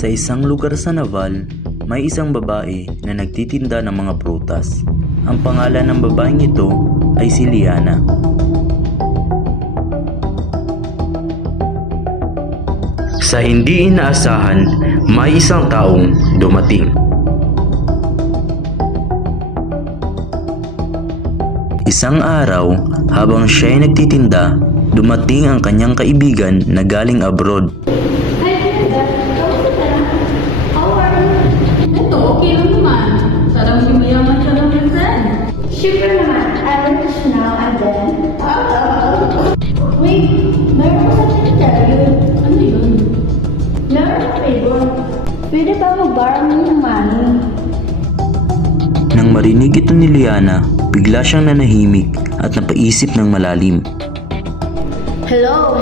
Sa isang lugar sa Naval, may isang babae na nagtitinda ng mga prutas. Ang pangalan ng babaeng ito ay si Liana. Sa hindi inaasahan, may isang taong dumating. Isang araw, habang siya ay nagtitinda, dumating ang kanyang kaibigan na galing abroad. Hi, Brenda. Kamusta ka? How are you? Ito, okay lang naman. Sarang yumayaman siya ng my friend. Sure naman, I'm rich now and then. Wait, meron ko something to tell you. Ano yun? Meron a favor. Pwede ba mag-borrow mo ng money? Nang marinig ito ni Liana, bigla siyang nanahimik at napaisip ng malalim. Hello.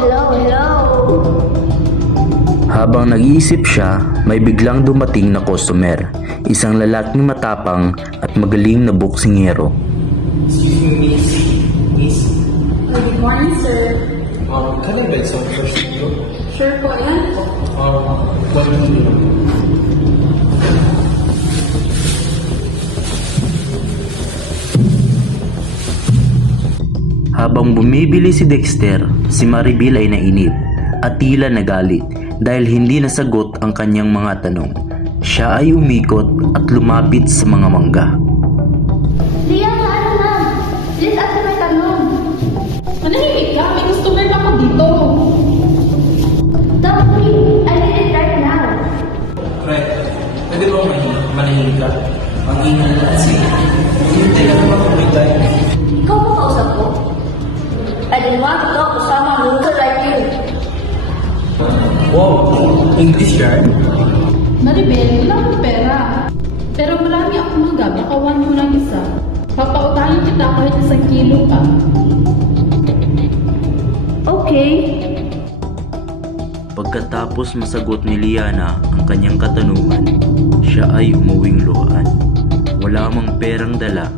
Habang nag-iisip siya, may biglang dumating na customer, isang lalaking matapang at magaling na boksingero. Excuse me, miss. Good morning, sir. Can I get some fresh milk? Sure po, ilan po? 1 kilo. Habang bumibili si Dexter, si Maribel ay nainip at tila nagalit dahil hindi nasagot ang kanyang mga tanong. Siya ay umikot at lumapit sa mga mangga. Liana, ano na? Please answer my tanong. Manahimik ka, may customer pa ako dito. Tell me, I need it right now. Fred, pwede ba manahimik ka? Ang ingay na kasi. Hintay lang ba kung may time? Ikaw ba kausap ko? I didn't want to talk to someone loser like you. Wow, English yan? Maribel, wala akong pera. Pero marami akong mangga, baka 1 mo lang isa. Papautahin kita kahit 1 kilo pa. Okay. Pagkatapos masagot ni Liana ang kanyang katanungan, siya ay umuwing luhaan. Wala mang perang dala,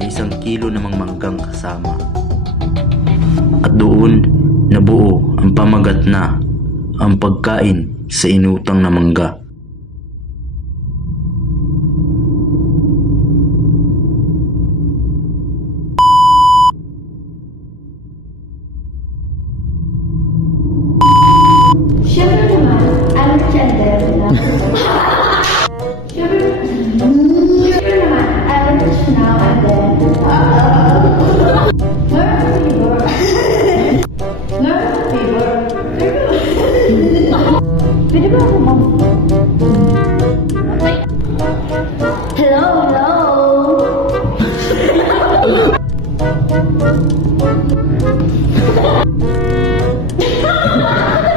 may 1 kilo namang manggang kasama. At doon nabuo ang pamagat na ang pagkain sa inutang na mangga. Sure naman, I'm gender now. Sure naman, I'm rich now and then. Learn a favor. Pwede ba ako mag... Hello.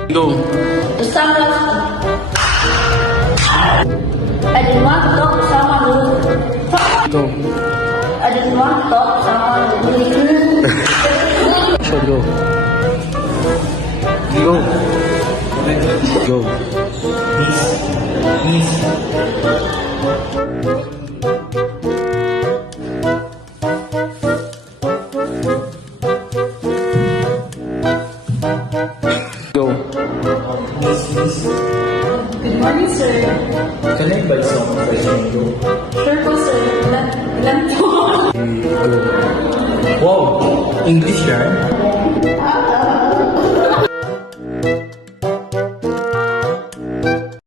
Go. To someone... I didn't want to talk to someone who... Go. I didn't want to talk to someone who... Sure, go. Go. Go. Miss. Go. Miss. Good morning, sir. Can I buy some fresh milk? Sure po, sir. Ilan po? Go. Wow, English yan?